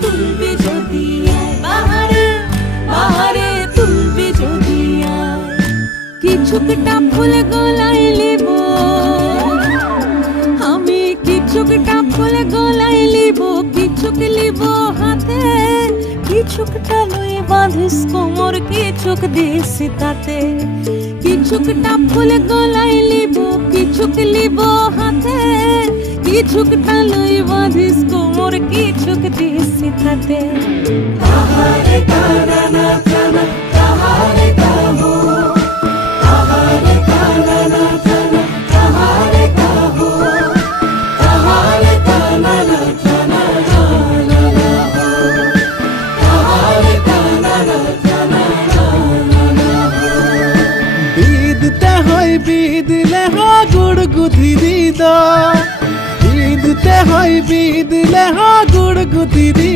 তুলবি যদি আয়, বাহারে বাহারে তুলবি যদি আয়। কিছুকটা ফুল গলায় লিব আমি, কিছুকটা ফুল গলায় লিব, কিছুক লিব হাতে, কিছুকটা লই বাঁধিস কোমর, কিছুক দিস তাতে। কিছুকটা ফুল গলায় লিব, কিছুক লিব হাতে, কিছুকটা লই বাঁধিস কোমর, কিছুক দিস তাতে। তাহারে তারা না জানা, তাহারে কাহো, তাহারে তারা না জানা, তাহারে কাহো, তাহারে তারা না জানা, জানা না হো, তাহারে তারা না জানা, জানা না হো। বিদতে হয় বিদলে হ গুড় গুধি দিদ, বিদতে হয় বিদলে হ গুড় গুধি দিদ।